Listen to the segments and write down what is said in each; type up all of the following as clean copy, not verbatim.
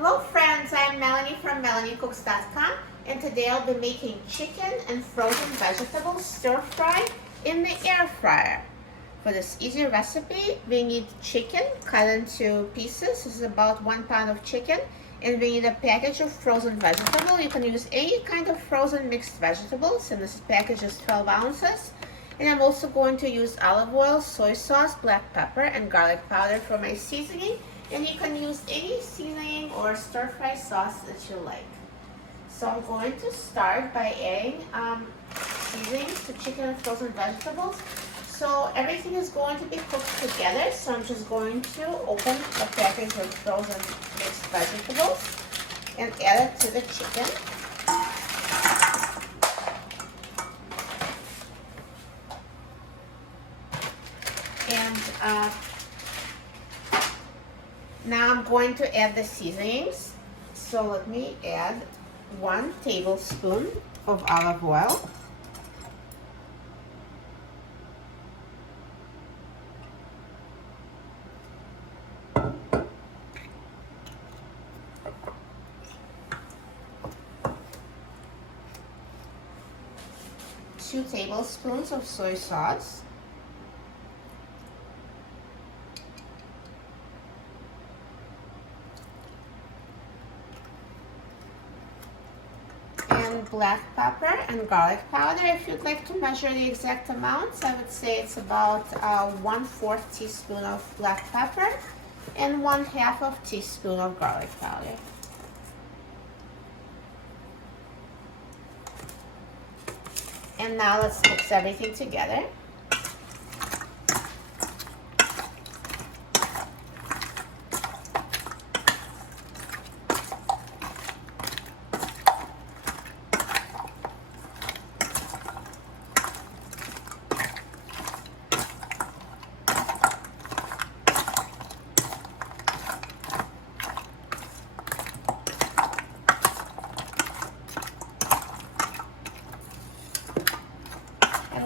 Hello friends, I'm Melanie from MelanieCooks.com, and today I'll be making chicken and frozen vegetables stir fry in the air fryer. For this easy recipe, we need chicken cut into pieces. This is about 1 pound of chicken, and we need a package of frozen vegetable. You can use any kind of frozen mixed vegetables, and this package is 12 ounces. And I'm also going to use olive oil, soy sauce, black pepper, and garlic powder for my seasoning. And you can use any seasoning or stir-fry sauce that you like. So I'm going to start by adding seasonings to chicken and frozen vegetables. So everything is going to be cooked together. So I'm just going to open a package of frozen mixed vegetables and add it to the chicken. And now I'm going to add the seasonings. So let me add 1 tablespoon of olive oil. Two tablespoons of soy sauce. And black pepper and garlic powder. If you'd like to measure the exact amounts, I would say it's about 1/4 teaspoon of black pepper and 1/2 teaspoon of garlic powder. And now let's mix everything together.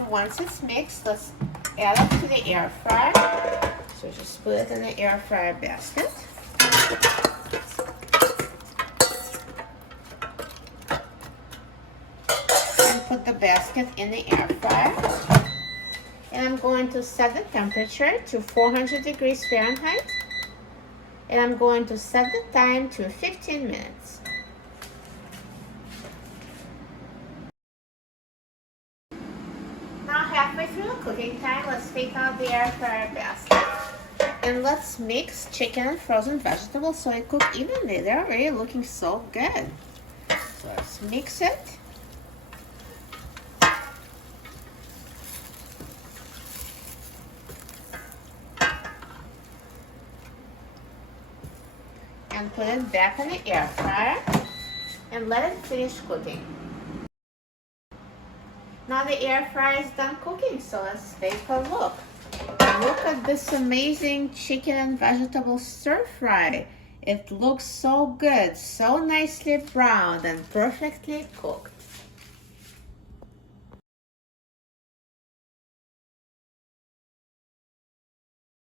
Once it's mixed, let's add it to the air fryer. So just put it in the air fryer basket. And put the basket in the air fryer. And I'm going to set the temperature to 400 degrees Fahrenheit. And I'm going to set the time to 15 minutes. Now halfway through the cooking time, let's take out the air fryer basket. And let's mix chicken and frozen vegetables so it cooks evenly. They're already looking so good. So let's mix it. And put it back in the air fryer and let it finish cooking. Now the air fryer is done cooking, so let's take a look. Look at this amazing chicken and vegetable stir fry. It looks so good, so nicely browned and perfectly cooked.